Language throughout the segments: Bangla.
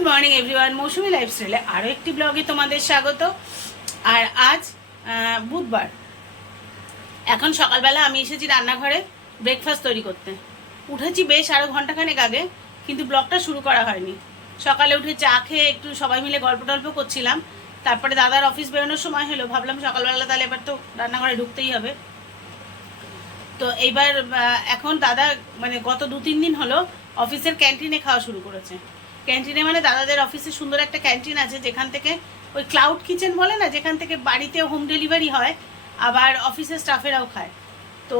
গুড মর্নিং এভরিওয়ান মৌসুমি লাইফস্টাইলে আরও একটি ব্লগে তোমাদের স্বাগত। আর আজ বুধবার। এখন সকালবেলা আমি এসেছি রান্নাঘরে ব্রেকফাস্ট তৈরি করতে। উঠেছি বেশ আরও ঘন্টাখানেক আগে, কিন্তু ব্লগটা শুরু করা হয়নি। সকালে উঠে চা খেয়ে একটু সবাই মিলে গল্প টল্প করছিলাম। তারপরে দাদার অফিস বেরোনোর সময় হলো, ভাবলাম সকালবেলা তাহলে এবার তো রান্নাঘরে ঢুকতেই হবে। তো এইবার এখন দাদা মানে গত দু তিন দিন হলো অফিসের ক্যান্টিনে খাওয়া শুরু করেছে। ক্যান্টিনে মানে দাদাদের অফিসে সুন্দর একটা ক্যান্টিন আছে, যেখান থেকে ওই ক্লাউড কিচেন বলে না, যেখান থেকে বাড়িতে হোম ডেলিভারি হয়, আবার অফিসের স্টাফেরাও খায়। তো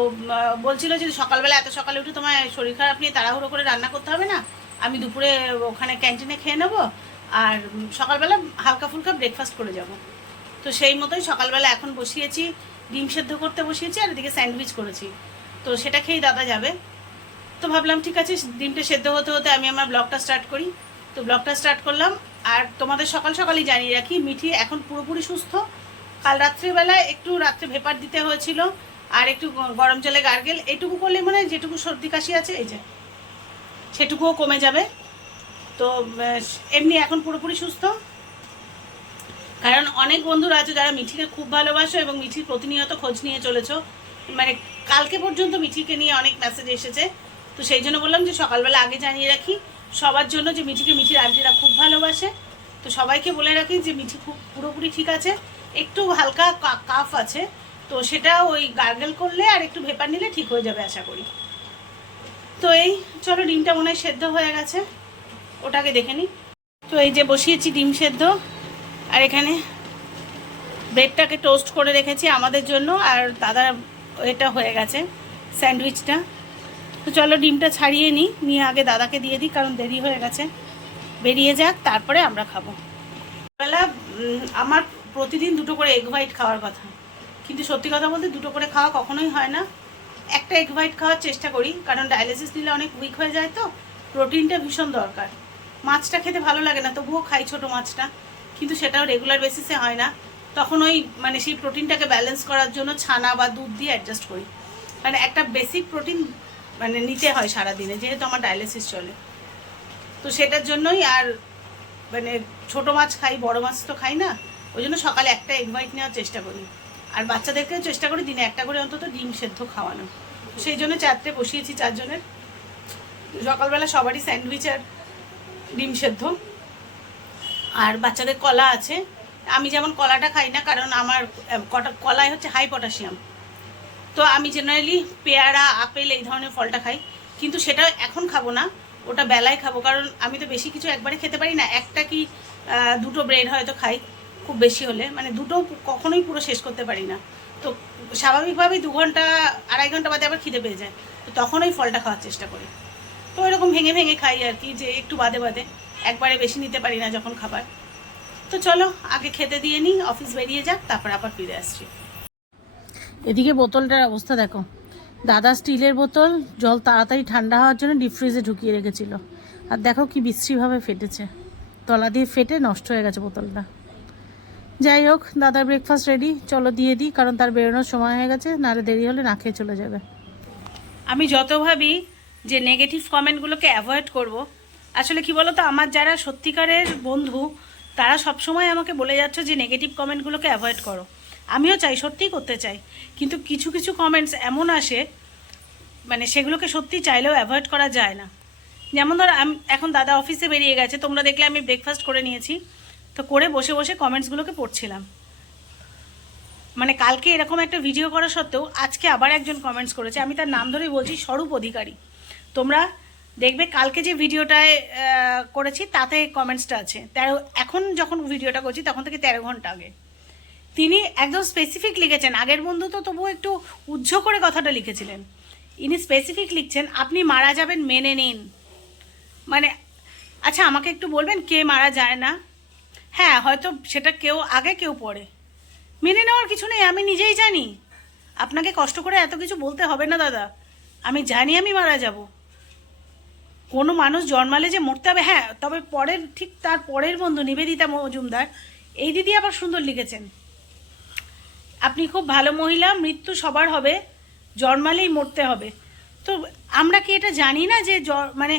বলছিল যে সকালবেলা এত সকালে উঠে তোমার শরীর খারাপ নিয়ে তাড়াহুড়ো করে রান্না করতে হবে না, আমি দুপুরে ওখানে ক্যান্টিনে খেয়ে নেব, আর সকালবেলা হালকা ফুলকা ব্রেকফাস্ট করে যাব। তো সেই মতোই সকালবেলা এখন বসিয়েছি, ডিম সেদ্ধ করতে বসিয়েছি, আর এদিকে স্যান্ডউইচ করেছি। তো সেটা খেয়েই দাদা যাবে। তো ভাবলাম ঠিক আছে, ডিমটা সেদ্ধ হতে হতে আমি আমার ব্লগটা স্টার্ট করি। তো ব্লগটা স্টার্ট করলাম। আর তোমাদের সকাল সকালই জানিয়ে রাখি, মিঠি এখন পুরোপুরি সুস্থ। কাল রাত্রিবেলায় একটু রাত্রে ভেপার দিতে হয়েছিল, আর একটু গরম জলে গার্গেল। এটুকু করলে মনে যেটুকু সর্দি কাশি আছে, এই যে, সেটুকুও কমে যাবে। তো এমনি এখন পুরোপুরি সুস্থ। কারণ অনেক বন্ধুরা আছে যারা মিঠিকে খুব ভালোবাসো এবং মিঠির প্রতিনিয়ত খোঁজ নিয়ে চলেছো মানে কালকে পর্যন্ত মিঠিকে নিয়ে অনেক মেসেজ এসেছে। তো সেই জন্য বললাম যে সকালবেলা আগে জানিয়ে রাখি সবার জন্য যে মিঠিকে মিঠির আন্টিরা খুব ভালোবাসে। তো সবাইকে বলে রাখি যে মিঠি খুব পুরোপুরি ঠিক আছে। একটু হালকা কাফ আছে। তো সেটা ওই গার্গেল করলে আর একটু ভেপার নিলে ঠিক হয়ে যাবে আশা করি। তো এই, চলো ডিমটা মনে হয় সেদ্ধ হয়ে গেছে। ওটাকে দেখে নিই। তো এই যে বসিয়েছি ডিম সেদ্ধ। আর এখানে ব্রেডটাকে টোস্ট করে রেখেছি আমাদের জন্য। আর দাদা এটা হয়ে গেছে স্যান্ডউইচটা। তো চলো ডিমটা ছাড়িয়ে নিই, নিয়ে আগে দাদাকে দিয়ে দিই, কারণ দেরি হয়ে গেছে। বেরিয়ে যাক, তারপরে আমরা খাব। বেলা আমার প্রতিদিন দুটো করে এগ হোয়াইট খাওয়ার কথা। কিন্তু সত্যি কথা বলতে দুটো করে খাওয়া কখনোই হয় না। একটা এগ হোয়াইট খাওয়ার চেষ্টা করি, কারণ ডায়ালিসিস নিলে অনেক উইক হয়ে যায় তো। প্রোটিনটা ভীষণ দরকার। মাছটা খেতে ভালো লাগে না, তবুও খাই ছোট মাছটা। কিন্তু সেটাও রেগুলার বেসিসে হয় না। তখন ওই মানে সেই প্রোটিনটাকে ব্যালেন্স করার জন্য ছানা বা দুধ দিয়ে অ্যাডজাস্ট করি। মানে একটা বেসিক প্রোটিন মানে নিতে হয় সারাদিনে, যেহেতু আমার ডায়ালিসিস চলে। তো সেটার জন্যই আর মানে ছোট মাছ খাই, বড় মাছ তো খাই না, ওই জন্য সকালে একটা এগ নেওয়ার চেষ্টা করি। আর বাচ্চাদেরকেও চেষ্টা করি দিনে একটা করে অন্তত ডিম সেদ্ধ খাওয়ানো সেই জন্য চারটে বসিয়েছি চারজনের। সকালবেলা সবারই স্যান্ডউইচ আর ডিম সেদ্ধ। আর বাচ্চাদের কলা আছে। আমি যেমন কলাটা খাই না, কারণ আমার কটা, কলাই হচ্ছে হাই পটাশিয়াম তো আমি জেনারেলি পেয়ারা, আপেল এই ধরনের ফলটা খাই। কিন্তু সেটা এখন খাব না, ওটা বেলায় খাব। কারণ আমি তো বেশি কিছু একবারে খেতে পারি না। একটা কি দুটো ব্রেড হয়তো খাই, খুব বেশি হলে। মানে দুটো কখনোই পুরো শেষ করতে পারি না। তো স্বাভাবিকভাবেই দু ঘণ্টা, আড়াই ঘণ্টা বাদে আবার খিদে পেয়ে যায়। তো তখন ওই ফলটা খাওয়ার চেষ্টা করি। তো এরকম ভেঙে ভেঙে খাই আর কি, যে একটু বাদে বাদে। একবারে বেশি নিতে পারি না যখন খাবার। তো চলো, আগে খেতে দিয়ে নিই, অফিস বেরিয়ে যাক, তারপর আবার ফিরে আসছি। এদিকে বোতলটার অবস্থা দেখো। দাদা স্টিলের বোতল, জল তাড়াতাড়ি ঠান্ডা হওয়ার জন্য ডিপ ফ্রিজে ঢুকিয়ে রেখেছিল। আর দেখো কি বিশ্রীভাবে ফেটেছে। তলা দিয়ে ফেটে নষ্ট হয়ে গেছে বোতলটা। যাই হোক, দাদার ব্রেকফাস্ট রেডি চলো দিয়ে দিই, কারণ তার বেরোনোর সময় হয়ে গেছে, নাহলে দেরি হলে না খেয়ে চলে যাবে। আমি যত ভাবি যে নেগেটিভ কমেন্টগুলোকে অ্যাভয়েড করব, আসলে কি বলতো, আমার যারা সত্যিকারের বন্ধু, তারা সবসময় আমাকে বলে যাচ্ছে যে নেগেটিভ কমেন্টগুলোকে অ্যাভয়েড করো। আমিও চাই, সত্যিই করতে চাই। কিন্তু কিছু কিছু কমেন্টস এমন আসে মানে সেগুলোকে সত্যি চাইলেও অ্যাভয়েড করা যায় না। যেমন ধর, আমি, এখন দাদা অফিসে বেরিয়ে গেছে, তোমরা দেখলে আমি ব্রেকফাস্ট করে নিয়েছি। তো করে বসে বসে কমেন্টসগুলোকে পড়ছিলাম। মানে কালকে এরকম একটা ভিডিও করা সত্ত্বেও আজকে আবার একজন কমেন্টস করেছে। আমি তার নাম ধরেই বলছি, স্বরূপ অধিকারী। তোমরা দেখবে কালকে যে ভিডিওটায় করেছি, তাতে কমেন্টসটা আছে। তেরো, এখন যখন ভিডিওটা করছি, তখন থেকে তেরো ঘণ্টা আগে। তিনি একদম স্পেসিফিক লিখেছেন। আগের বন্ধু তো তবুও একটু উজ্জ্ব করে কথাটা লিখেছিলেন। ইনি স্পেসিফিক লিখছেন, আপনি মারা যাবেন, মেনে নিন। মানে আচ্ছা আমাকে একটু বলবেন, কে মারা যায় না? হ্যাঁ হয়তো সেটা কেউ, আগে কেউ পড়ে। মেনে নেওয়ার কিছু নেই, আমি নিজেই জানি। আপনাকে কষ্ট করে এত কিছু বলতে হবে না, দাদা। আমি জানি আমি মারা যাব। কোনো মানুষ জন্মালে যে মরতে হবে হ্যাঁ তবে পরের, ঠিক তার পরের বন্ধু, নিবেদিতা মজুমদার, এই দিদি আবার সুন্দর লিখেছেন। আপনি খুব ভালো মহিলা, মৃত্যু সবার হবে, জন্মালেই মরতে হবে। তো আমরা কি এটা জানি না যে মানে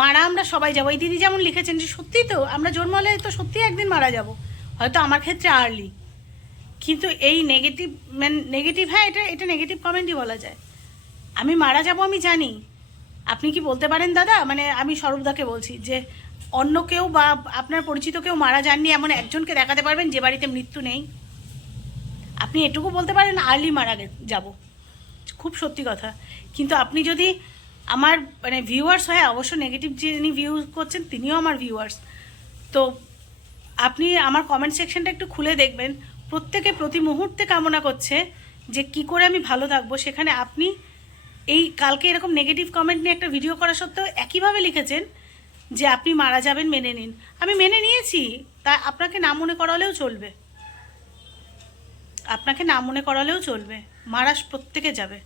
মারা আমরা সবাই যাব? এই দিদি যেমন লিখেছেন যে সত্যিই তো, আমরা জন্মালে তো সত্যি একদিন মারা যাব। হয়তো আমার ক্ষেত্রে আর্লি। কিন্তু এই নেগেটিভ মানে নেগেটিভ হ্যাঁ এটা এটা নেগেটিভ কমেন্টই বলা যায়। আমি মারা যাব আমি জানি। আপনি কি বলতে পারেন দাদা? মানে আমি স্বরূপদাকে বলছি যে অন্য কেউ বা আপনার পরিচিত কেউ মারা যাননি এমন একজনকে দেখাতে পারবেন যে বাড়িতে মৃত্যু নেই। আপনি এটুকু বলতে পারেন আর্লি মারা যাব। খুব সত্যি কথা। কিন্তু আপনি যদি আমার মানে ভিউয়ার্স হয়, অবশ্য নেগেটিভ যিনি ভিউ করছেন, তিনিও আমার ভিউয়ার্স তো আপনি আমার কমেন্ট সেকশনটা একটু খুলে দেখবেন। প্রত্যেকে প্রতি মুহূর্তে কামনা করছে যে কি করে আমি ভালো থাকব। সেখানে আপনি এই কালকে এরকম নেগেটিভ কমেন্ট নিয়ে একটা ভিডিও করা সত্ত্বেও একইভাবে লিখেছেন যে আপনি মারা যাবেন, মেনে নিন। আমি মেনে নিয়েছি। তা আপনাকে না মনে করালেও চলবে। আপনাকে না মনে করালেও চলবে। মারা প্রত্যেকে যাবে।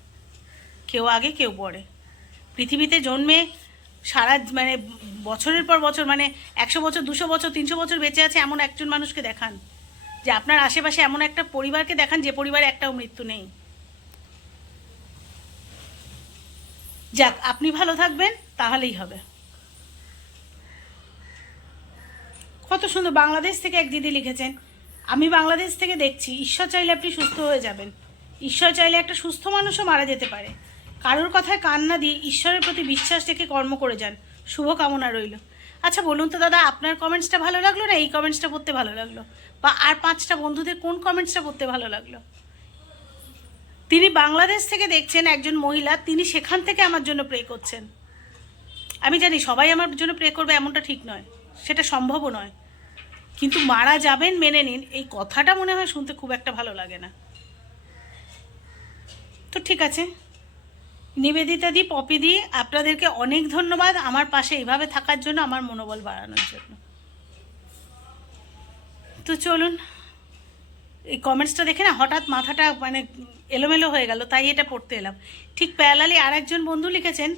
কেউ আগে, কেউ পরে। পৃথিবীতে জন্মে সারা মানে বছরের পর বছর মানে একশো বছর, দুশো বছর, তিনশো বছর বেঁচে আছে এমন একজন মানুষকে দেখান, যে আপনার আশেপাশে এমন একটা পরিবারকে দেখান যে পরিবারে একটাও মৃত্যু নেই। যাক, আপনি ভালো থাকবেন, তাহলেই হবে। কত সুন্দর বাংলাদেশ থেকে এক দিদি লিখেছেন আমি বাংলাদেশ থেকে দেখছি, ঈশ্বর চাইলে আপনি সুস্থ হয়ে যাবেন। ঈশ্বর চাইলে একটা সুস্থ মানুষও মারা যেতে পারে। কারোর কথায় কান না দিয়ে ঈশ্বরের প্রতি বিশ্বাস রেখে কর্ম করে যান। শুভকামনা রইল। আচ্ছা বলুন তো দাদা, আপনার কমেন্টসটা ভালো লাগল না এই কমেন্টসটা পড়তে ভালো লাগল? বা আর পাঁচটা বন্ধুদের কোন কমেন্টসটা পড়তে ভালো লাগল? তিনি বাংলাদেশ থেকে দেখছেন একজন মহিলা, তিনি সেখান থেকে আমার জন্য প্রে করছেন। আমি জানি সবাই আমার জন্য প্রে করবে, এমনটা ঠিক নয়। সেটা সম্ভবও নয়। কিন্তু মারা যাবেন মেনে নিন, এই কথাটা মনে হয় শুনতে খুব একটা ভালো লাগে না। তো ঠিক আছে। নিবেদিতা দি, পপি দি, আপনাদেরকে অনেক ধন্যবাদ আমার পাশে এইভাবে থাকার জন্য, আমার মনোবল বাড়ানোর জন্য। তো চলুন, এই কমেন্টসটা দেখে না, হঠাৎ মাথাটা মানে এলোমেলো হয়ে গেল, তাই এটা পড়তে এলাম। ঠিক প্যালালি আর একজন বন্ধু লিখেছেন,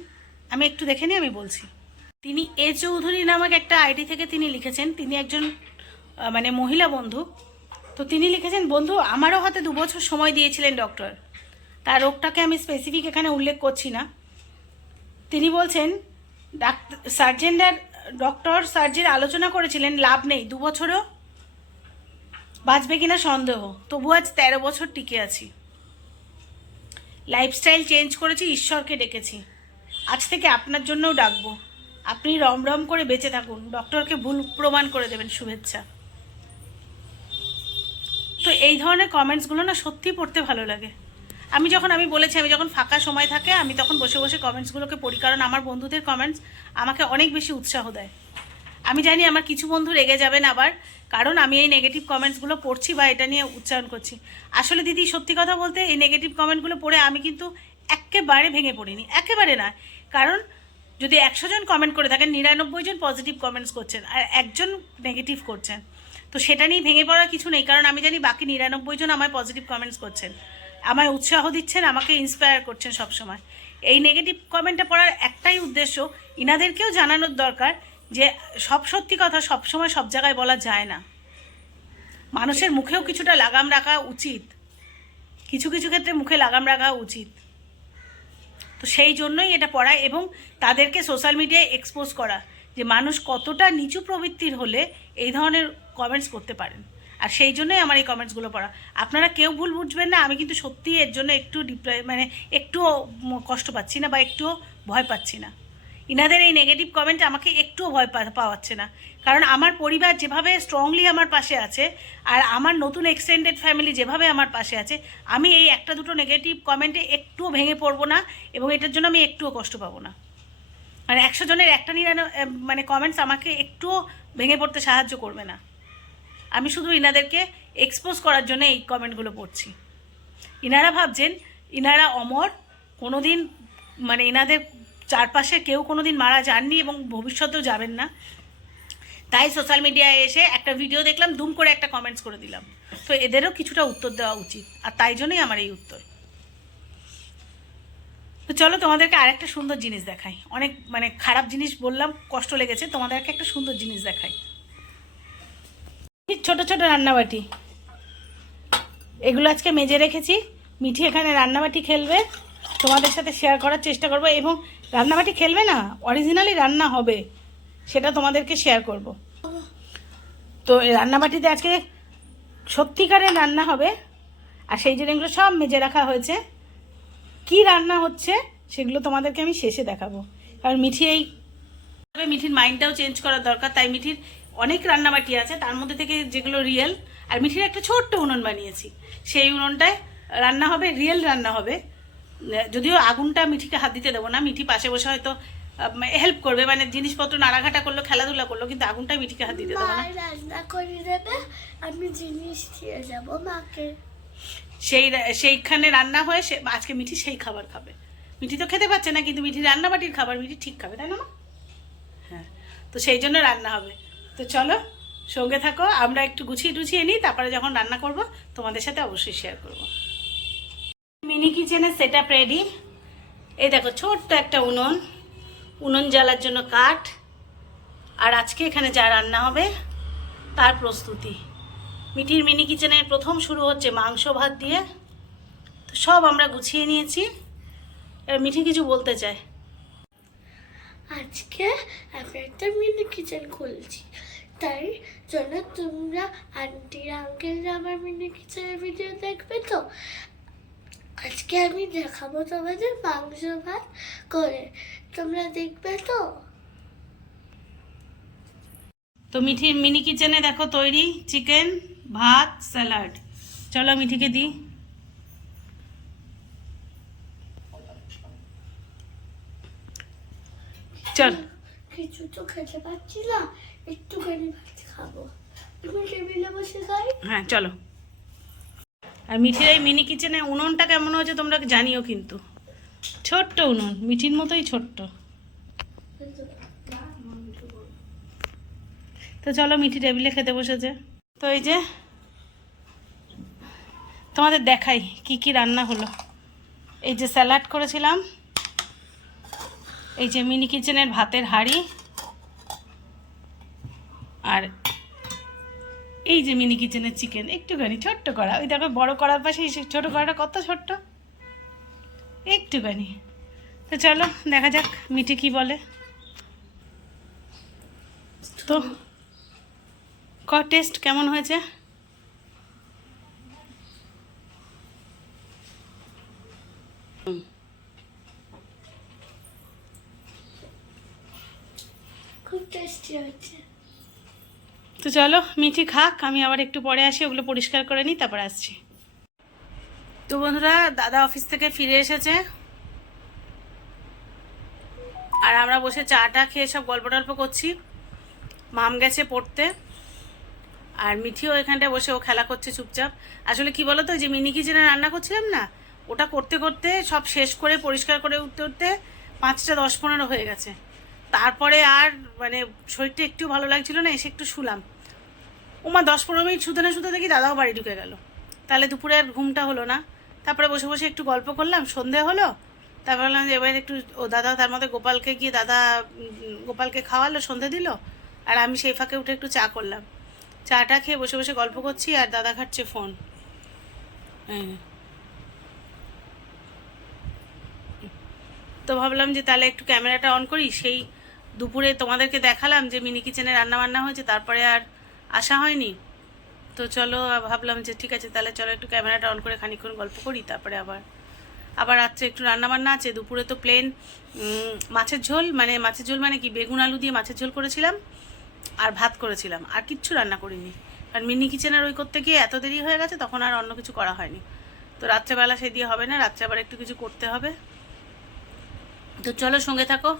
আমি একটু দেখে নিই, আমি বলছি। তিনি এ চৌধুরী নামক একটা আইডি থেকে তিনি লিখেছেন, তিনি একজন মানে মহিলা বন্ধু। তো তিনি লিখেছেন, বন্ধু, আমারও হাতে দু বছর সময় দিয়েছিলেন ডক্টর তার রোগটাকে আমি স্পেসিফিক এখানে উল্লেখ করছি না। তিনি বলছেন ডাক্তার সার্জেনরা ডক্টর সার্জের আলোচনা করেছিলেন, লাভ নেই, দু বছরও বাঁচবে কিনা সন্দেহ। তবু আজ তেরো বছর টিকে আছি। লাইফস্টাইল চেঞ্জ করেছি, ঈশ্বরকে ডেকেছি। আজ থেকে আপনার জন্যও ডাকবো। আপনি রম রম করে বেঁচে থাকুন। ডক্টরকে ভুল প্রমাণ করে দেবেন, শুভেচ্ছা। তো এই ধরনের কমেন্টসগুলো না সত্যি পড়তে ভালো লাগে। আমি যখন, আমি বলেছি, আমি যখন ফাঁকা সময় থাকে, আমি তখন বসে বসে কমেন্টসগুলোকে পড়ি, কারণ আমার বন্ধুদের কমেন্টস আমাকে অনেক বেশি উৎসাহ দেয়। আমি জানি আমার কিছু বন্ধু রেগে যাবেন আবার, কারণ আমি এই নেগেটিভ কমেন্টসগুলো পড়ছি বা এটা নিয়ে উচ্চারণ করছি। আসলে দিদি, সত্যি কথা বলতে এই নেগেটিভ কমেন্টগুলো পড়ে আমি কিন্তু একেবারে ভেঙে পড়িনি, একেবারে না। কারণ যদি একশো জন কমেন্ট করে থাকেন, নিরানব্বই জন পজিটিভ কমেন্টস করছেন, আর একজন নেগেটিভ করছেন তো সেটা নিয়ে ভেঙে পড়ার কিছু নেই, কারণ আমি জানি বাকি নিরানব্বই জন আমায় পজিটিভ কমেন্টস করছেন। আমায় উৎসাহ দিচ্ছেন, আমাকে ইন্সপায়ার করছেন সবসময়। এই নেগেটিভ কমেন্টটা পড়ার একটাই উদ্দেশ্য, ইনাদেরকেও জানানোর দরকার যে সব সত্যি কথা সবসময় সব জায়গায় বলা যায় না। মানুষের মুখেও কিছুটা লাগাম রাখা উচিত। কিছু কিছু ক্ষেত্রে মুখে লাগাম রাখা উচিত। তো সেই জন্যই এটা পড়া এবং তাদেরকে সোশ্যাল মিডিয়ায় এক্সপোজ করা। যে মানুষ কতটা নিচু প্রবৃত্তির হলে এই ধরনের কমেন্টস করতে পারেন। আর সেই জন্যই আমার এই কমেন্টসগুলো পড়া। আপনারা কেউ ভুল বুঝবেন না, আমি কিন্তু সত্যি এর জন্য একটু ডিপ্রাই মানে একটুও কষ্ট পাচ্ছি না বা একটুও ভয় পাচ্ছি না। ইনাদের এই নেগেটিভ কমেন্ট আমাকে একটুও ভয় পাওয়াচ্ছে না। কারণ আমার পরিবার যেভাবে স্ট্রংলি আমার পাশে আছে, আর আমার নতুন এক্সটেন্ডেড ফ্যামিলি যেভাবে আমার পাশে আছে, আমি এই একটা দুটো নেগেটিভ কমেন্টে একটুও ভেঙে পড়ব না এবং এটার জন্য আমি একটুও কষ্ট পাবো না। মানে একশো জনের একটা নিরানো মানে কমেন্টস আমাকে একটুও ভেঙে পড়তে সাহায্য করবে না। আমি শুধু ইনাদেরকে এক্সপোজ করার জন্য এই কমেন্টগুলো পড়ছি। ইনারা ভাবছেন, ইনারা অমর, কোনোদিন মানে ইনাদের চারপাশে কেউ কোনো দিন মারা যাননি এবং ভবিষ্যতেও যাবেন না। তাই সোশ্যাল মিডিয়ায় এসে একটা ভিডিও দেখলাম, দুম করে একটা কমেন্টস করে দিলাম। তো এদেরও কিছুটা উত্তর দেওয়া উচিত। আর তাই জন্যই আমার এই উত্তর। তো চলো তোমাদেরকে আরেকটা সুন্দর জিনিস দেখাই। অনেক মানে খারাপ জিনিস বললাম, কষ্ট লেগেছে, তোমাদেরকে একটা সুন্দর জিনিস দেখাই। ছোট ছোট রান্নাবাটি। এগুলো আজকে মেজে রেখেছি। মিঠি এখানে রান্নাবাটি খেলবে। তোমাদের সাথে শেয়ার করার চেষ্টা করব। এবং রান্নাবাটি খেলবে না অরিজিনালি রান্না হবে, সেটা তোমাদেরকে শেয়ার করব। তো রান্নাবাটিতে আজকে সত্যিকারের রান্না হবে। আর সেই জন্য এগুলো সব মেজে রাখা হয়েছে। কি রান্না হচ্ছে সেগুলো তোমাদেরকে আমি শেষে দেখাবো। কারণ মিঠি এই মিঠির মাইন্ডটাও চেঞ্জ করার দরকার, তাই মিঠির অনেক রান্নাবাটি আছে, তার মধ্যে থেকে যেগুলো রিয়েল আর মিঠির একটা ছোট্ট উনুন বানিয়েছি, সেই উনুনটায় রান্না হবে রিয়েল রান্না হবে। যদিও আগুনটা মিঠিকে হাত দিতে দেবো না, মিঠি পাশে বসে হয়তো হেল্প করবে মানে জিনিসপত্র নাড়াঘাটা করল, খেলাধুলা করল, কিন্তু আগুনটা মিঠিকে হাত দিতে দেবো না। রান্না করে দেবে, আমি জিনিস দিয়ে যাব মাকে। সেই সেইখানে রান্না হয়ে, সে, আজকে মিঠি সেই খাবার খাবে। মিঠি তো খেতে পাচ্ছে না, কিন্তু মিঠি রান্নাবাটির খাবার মিঠি ঠিক খাবে, তাই না হ্যাঁ তো সেই জন্য রান্না হবে। তো চলো, সঙ্গে থাকো, আমরা একটু গুছিয়ে টুছিয়ে নিই, তারপরে যখন রান্না করব, তোমাদের সাথে অবশ্যই শেয়ার করব। মিনি কিচেনের সেট আপ রেডি এই দেখো, ছোট্ট একটা উনুন। উনুন জ্বালার জন্য কাঠ। আর আজকে এখানে যা রান্না হবে, তার প্রস্তুতি। মিঠির মিনি কিচেনের প্রথম শুরু হচ্ছে মাংস ভাত দিয়ে। তো সব আমরা গুছিয়ে নিয়েছি। এবার মিঠি কিছু বলতে চায়। আজকে আমি একটা মিনি কিচেন খুলছি। তাই জন্য তোমরা আন্টির আঙ্কেল আমার মিনি কিচেনের ভিডিও দেখবে তো? আজকে আমি দেখাবো তোমাদের মাংস ভাত করে। তোমরা দেখবে তো? তো মিঠির মিনি কিচেনে দেখো তৈরি চিকেন। ভাত স্যালাড। চলো মিঠিকে দিই। চল। কিছু তো খেতে পাচ্ছি না একটুখানি ভাত খাব। তুমি টেবিলে বসে খাই? হ্যাঁ চলো। আর মিঠির এই মিনি কিচেনে উনুনটা কেমন হয়েছে তোমরা জানিও কিন্তু। ছোট্ট উনুন মিঠির মতোই ছোট্ট। তো চলো মিঠি টেবিলে খেতে বসেছে। তো এই যে, তোমাদের দেখাই কি কি রান্না হলো। এই যে স্যালাড করেছিলাম, এই যে মিনি কিচেনের ভাতের হাঁড়ি, আর এই যে মিনি কিচেনের চিকেন, একটুখানি ছোট্ট করা। ওই দেখো, বড় করার পাশে এই ছোট করাটা কত ছোট্ট। একটুখানি। তো চলো, দেখা যাক মিঠি কি বলে। তো ক টেস্ট কেমন হয়েছে? খুব টেস্টি তো চলো মিঠি খাক আমি আবার একটু পরে আসি ওগুলো পরিষ্কার করে নিই তারপর আসছি। তো বন্ধুরা দাদা অফিস থেকে ফিরে এসেছে। আর আমরা বসে চাটা খেয়ে সব গল্প টল্প করছি। মাম গেছে পড়তে। আর মিঠিও এখানটায় বসে ও খেলা করছে চুপচাপ। আসলে কি বলতো, যে মিনি কিচেনে রান্না করছিলাম না, ওটা করতে করতে সব শেষ করে, পরিষ্কার করে উঠতে উঠতে পাঁচটা দশ পনেরো হয়ে গেছে। তারপরে আর মানে শরীরটা একটু ভালো লাগছিল না, এসে একটু শুলাম। ওমা দশ পনেরো মিনিট শুতে না শুতে দেখি দাদাও বাড়ি ঢুকে গেল। তাহলে দুপুরে আর ঘুমটা হলো না। তারপরে বসে বসে একটু গল্প করলাম, সন্ধে হলো। তারপর বললাম যে এবার একটু ও দাদা তার মধ্যে গোপালকে গিয়ে দাদা গোপালকে খাওয়ালো, সন্ধে দিল। আর আমি সেই ফাঁকে উঠে একটু চা করলাম। চাটা খেয়ে বসে বসে গল্প করছি আর দাদা খাচ্ছে ফোন হ্যাঁ। তো ভাবলাম যে তাহলে একটু ক্যামেরাটা অন করি, সেই দুপুরে তোমাদেরকে দেখালাম যে মিনি কিচেনে রান্না বান্না হয়েছে, তারপরে আর আসা হয়নি। তো চলো ভাবলাম যে ঠিক আছে, তাহলে চলো একটু ক্যামেরাটা অন করে খানিক্ষণ গল্প করি, তারপরে আবার আবার রাত্রে একটু রান্না বান্না আছে। দুপুরে তো প্লেন মাছের ঝোল মানে মাছের ঝোল মানে কি? বেগুন আলু দিয়ে মাছের ঝোল করেছিলাম। আর ভাত করেছিলাম, আর কিচ্ছু রান্না করিনি। কারণ মিনি কিচেনের ওই করতে গিয়ে এত দেরি হয়ে গেছে, তখন আর অন্য কিছু করা হয়নি। তো রাত্রেবেলা সে দিয়ে হবে না, রাত্রে আবার একটু কিছু করতে হবে। তো চলো সঙ্গে থাকো,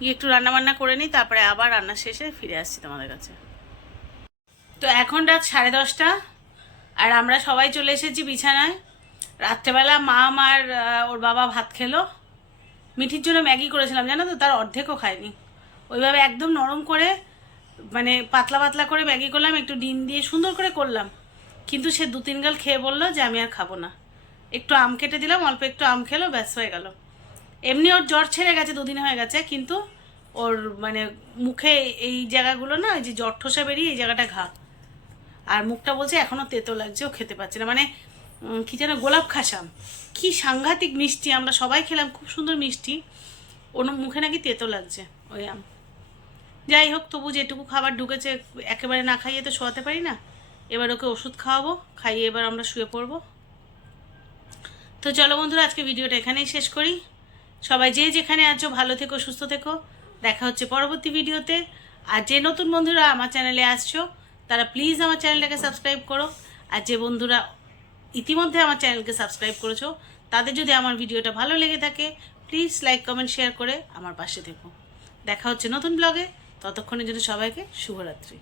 গিয়ে একটু রান্না বান্না করে নিই, তারপরে আবার রান্না শেষে ফিরে আসছি তোমাদের কাছে। তো এখন রাত সাড়ে দশটা, আর আমরা সবাই চলে এসেছি বিছানায়। রাত্রেবেলা মা আমার ওর বাবা ভাত খেলো। মিঠির জন্য ম্যাগি করেছিলাম, জানো তো? তার অর্ধেকও খায়নি। ওইভাবে একদম নরম করে মানে পাতলা পাতলা করে ম্যাগি করলাম, একটু ডিম দিয়ে সুন্দর করে করলাম। কিন্তু সে দু তিন গাল খেয়ে বলল যে, আমি আর খাব না। একটু আম কেটে দিলাম, অল্প একটু আম খেলো, ব্যাস হয়ে গেল। এমনি ওর জ্বর ছেড়ে গেছে, দুদিন হয়ে গেছে, কিন্তু ওর মানে মুখে এই জায়গাগুলো না ওই যে জ্বর ঠোসা বেরিয়ে এই জায়গাটা ঘা। আর মুখটা বলছে, এখনও তেতো লাগছে, ও খেতে পারছে না। মানে কি যেন গোলাপ খাসাম। কি সাংঘাতিক মিষ্টি, আমরা সবাই খেলাম, খুব সুন্দর মিষ্টি। ওর মুখে নাকি তেতো লাগছে, ওই আম। যাই হোক, তবু যেটুকু খাবার ঢুকেছে, একেবারে না খাইয়ে তো শোয়াতে পারি না। এবার ওকে ওষুধ খাওয়াবো, খাইয়ে এবার আমরা শুয়ে পড়ব। তো চলো বন্ধুরা, আজকে ভিডিওটা এখানেই শেষ করি। সবাই যে যেখানে আছো, ভালো থেকো, সুস্থ থেকো। দেখা হচ্ছে পরবর্তী ভিডিওতে। আর যে নতুন বন্ধুরা আমার চ্যানেলে আসছো, তারা প্লিজ আমার চ্যানেলটাকে সাবস্ক্রাইব করো। আর যে বন্ধুরা ইতিমধ্যে আমার চ্যানেলকে সাবস্ক্রাইব করেছ, তাদের যদি আমার ভিডিওটা ভালো লেগে থাকে, প্লিজ লাইক, কমেন্ট, শেয়ার করে আমার পাশে থেকো। দেখা হচ্ছে নতুন ব্লগে। ততক্ষণের জন্য সবাইকে শুভরাত্রি।